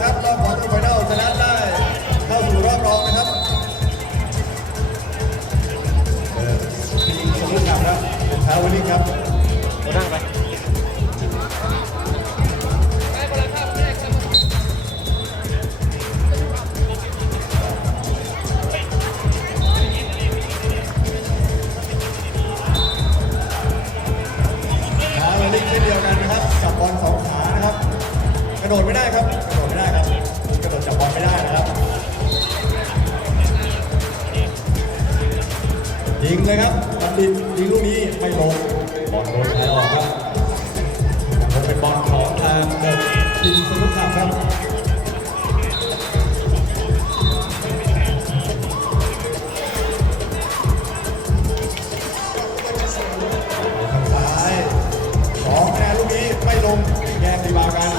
ครับรอบของตัวไฟนอลชนะได้เข้าสู่รอบรองนะครับสมุทรครับเช้าวันนี้ครับเรานั่งไปเช่นเดียวกันนะครับกับบอลสองขานะครับ กระโดดไม่ได้ครับ เลยครับบัณฑิตยิงลูกนี้ไม่ลงบอลโดนไหลออกครับคงเป็นบอลของทางเดินทีมสนุกขับครับท้ายสองคะแนนลูกนี้ไม่ลงแยกดีบากัน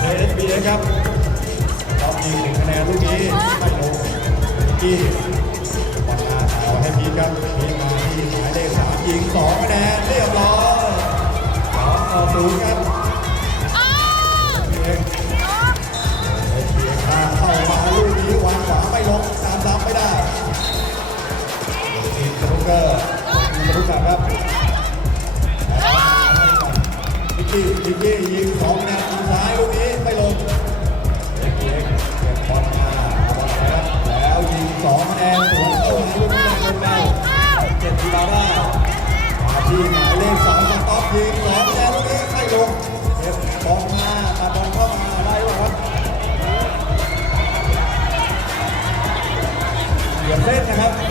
เป็นเอสบีครับรอบยิงหนึ่งคะแนนลูกนี้ไม่ลงนิก ครับพีทมาที่หมายเลขสามยิงสองคะแนนเรียบร้อยสองต่อศูนย์ครับเองเอสบีเข้ามาลูกนี้วางขวาไม่ลงตามซ้ำไม่ได้ทีมสนุกเกอร์ทีมสนุกเกอร์ครับนิกกี้นิกกี้ยิงสองแนว ที่หมายเลขสองสต๊อปยิงสองแนนลูกนี้ไม่ลงเก็บบอลมาตัดบอลเข้ามาได้หรือครับเหยียบเส้นนะครับ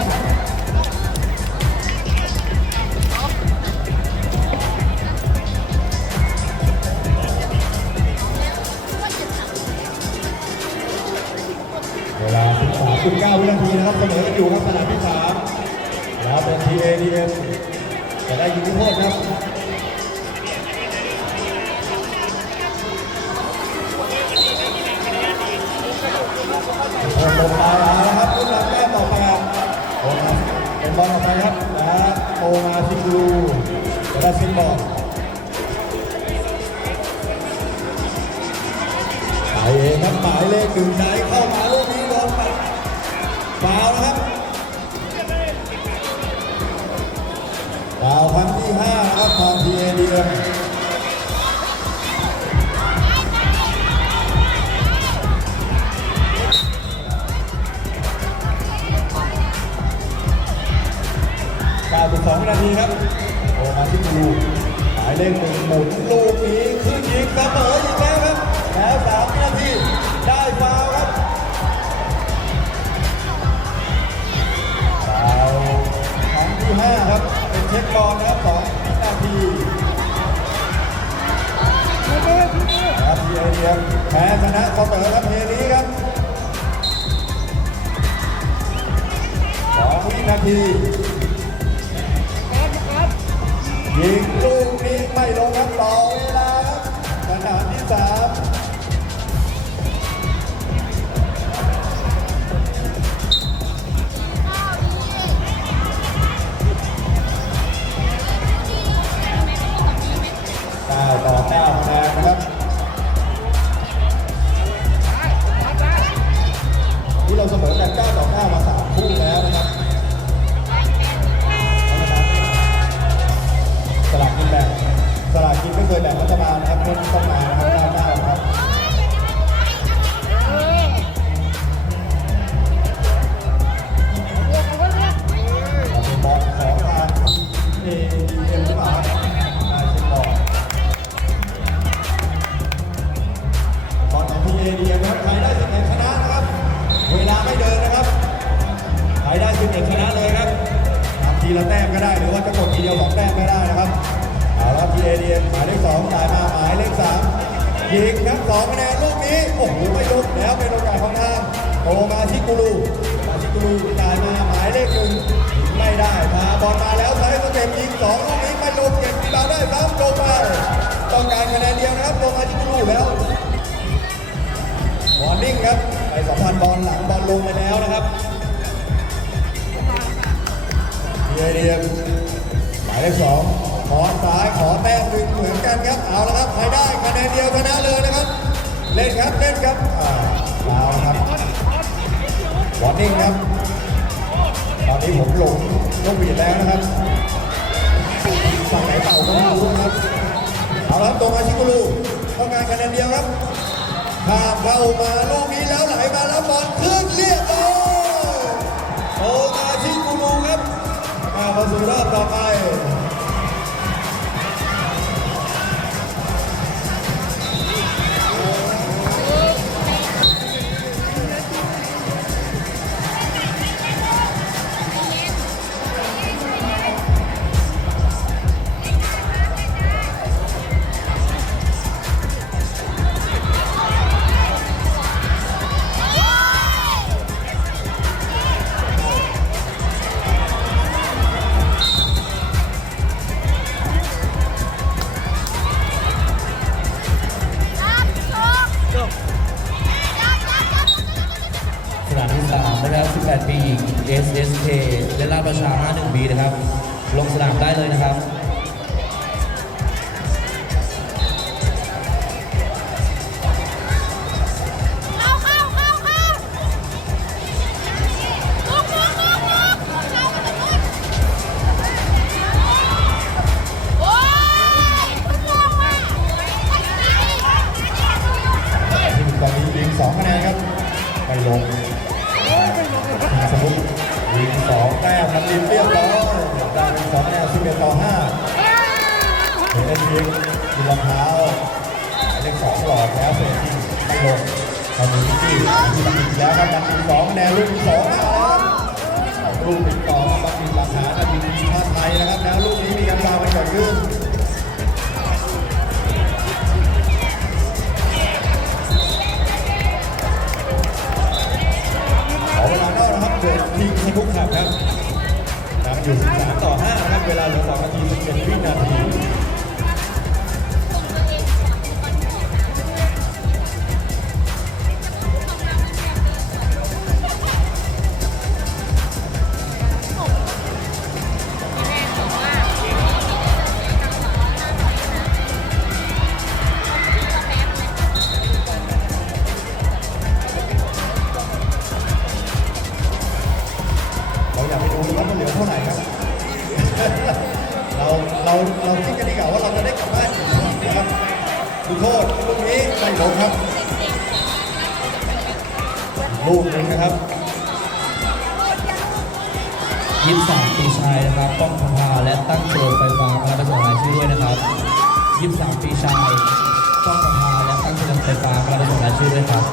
Yeah. จะได้ซิงบอลไปเองครับหมายเลขหนึ่งไหนเข้ามาลูกนี้โดนไปฟาวนะครับฟาวครั้งที่ห้านะครับทาง TADM 92วินาทีครับ ลูหมายเลขหนึ่งหมุนลูกนี้ขึ้นยิงเสมออีกแล้วครับ แล้วสามวินาทีได้ฟาวครับฟาวครั้งที่ห้าครับ เป็นเช็คบอลนะครับสองวินาทีครับเฮียเดียมแพ้ชนะเสมอครับเฮนี้ครับสองวินาที ละแต้มก็ได้หรือว่าจะกดทีเดียวสองแต้มก็ได้นะครับเอาละพีเอดีหมายเลขสองจ่ายมาหมายเลขสามยิงครับสองคะแนนลูกนี้โอ้โหไม่ลงแล้วเป็นโอกาสของทางโตมาชิกุลูมาชิกุลูจ่ายมาหมายเลขหนึ่งไม่ได้พาบอลมาแล้วใช้สเต็ปยิงสองลูกนี้ไม่ลงเก็บเราได้ซ้ำลงไปต้องการคะแนนเดียวนะครับลงมาชิกุลูแล้วบอลนิ่งครับไปสัมพันธ์บอลหลังบอลลงไปแล้วนะ ยเดียมหมายเลขสองขอซ้ายขอแต้มหนึ่งเหมือนกันครับเอาละครับใครได้คะแนนเดียวชนะเลยนะครับ เล่นครับเล่นครับเอาละครับบอลนิ่งครับ ตอนนี้ผมหลงยกหวีดแล้วนะครับฝั่งไหนเป่าก็ไม่รู้นะครับเอาละครับตรงมาชิกุลูต้องการคะแนนเดียวครับข้ามเข้ามาลูกนี้แล้วไหลมาแล้วบอลขึ้นเรียบร้อย มา นะครับ 18 ปีหญิง SSK และราชประชา 51 ปีนะครับ ลงสนามได้เลยนะครับเข้าเข้าเข้าเข้าลุกลุกลุกลุกเข้าไปตรงนู้นโอ้ยคุณลงอะทีมตอนนี้ยิงสองคะแนนครับ ไปลง ต่อห้าเห็นได้ยิงยิงรองเท้าเลขสองหลอดแล้วเสียยิงไม่ลงตอนนี้ที่ที่ตัดแล้วครับตัดสินสองคะแนนลูกที่สองมาแล้วครับลูกติดต่อมาบังคับหลักฐานอดีตทีมชาติไทยนะครับแล้วลูกนี้มีการฟาวล์กันเกิดขึ้น 23ปีชายต้องประพาและตั้งใจรไฟฟ้ามาประสานรายชื่อด้วยครับ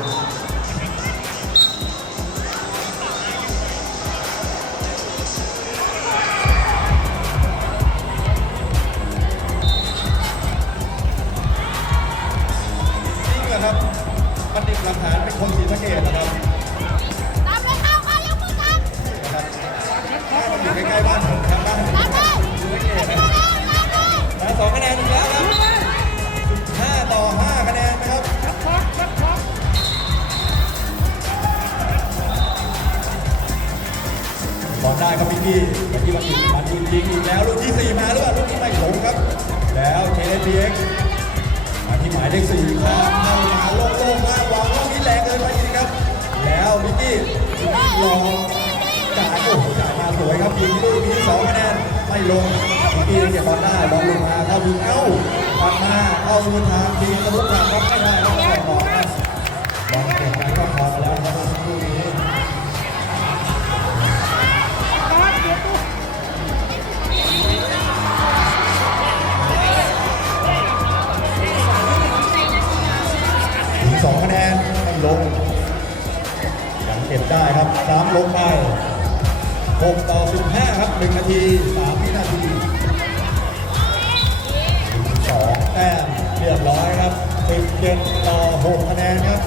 หจ่ายมาสวยครับยิงลูกนี้2คะแนนไม่ลงทีมเก็บบอลได้บอลลงมาเข้ามือเอ้าปัดมาเข้ามือทางทีมกระลุกหลังครไม่ได้ครับไม่ออกบอลเก็บไปก็พอแล้วครับเมื่อสักนี้ถึงสองคะแนนไม่ลงยังเก็บได้ครับสามลงไป6ต่อ 1นาที3วินาทีสองแต้มเรียบร้อยครับ17ต่อ6คะแนนครับ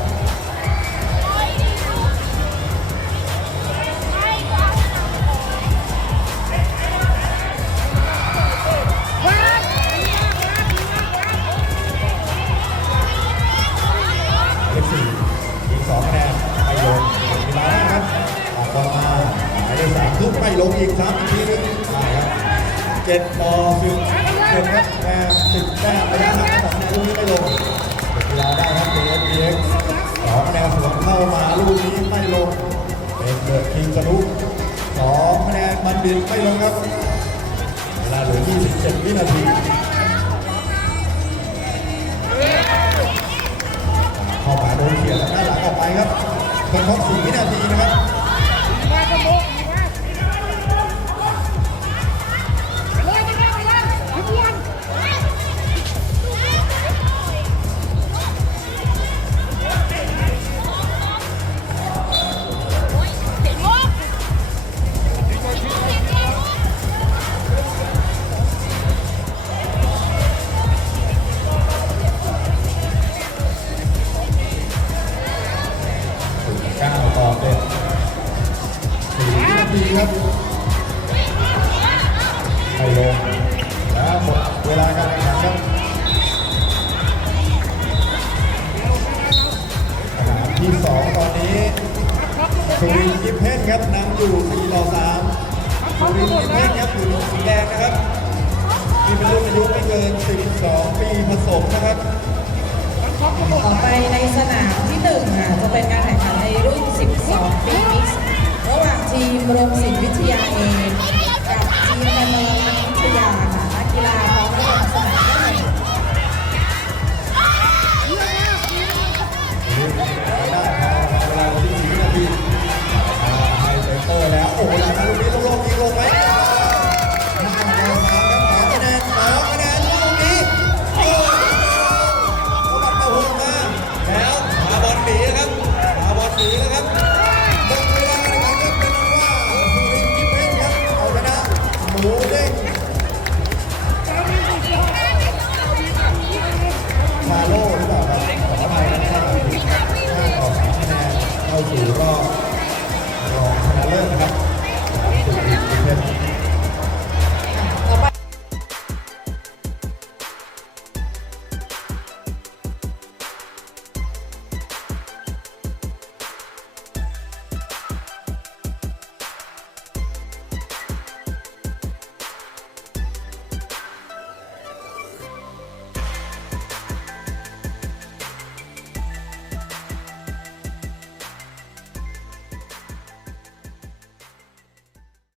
อีกสามอีกทีนึงครับเจ็ดต่อสิบเจ็ดครับแต้มสิบแต้มระยะห่างของคะแนนลูกนี้ไม่ลงเวลาได้ครับเอฟเอ็กสองคะแนนสวนเข้ามาลูกนี้ไม่ลงเป็นเบิร์ดคิงสนุกสองคะแนนบันดิตไม่ลงครับ เวลาเหลือ 27 วินาทีเข้ามาโดนเขียนด้านหลังออกไปครับจนครบ4วินาทีนะครับ ผมนะครับ ต่อไปในสนามที่หนึ่งอะจะเป็นการแข่งขันในรุ่น 12 ปีมิกซ์ระหว่างทีมโรงศิลป์วิทยาเอง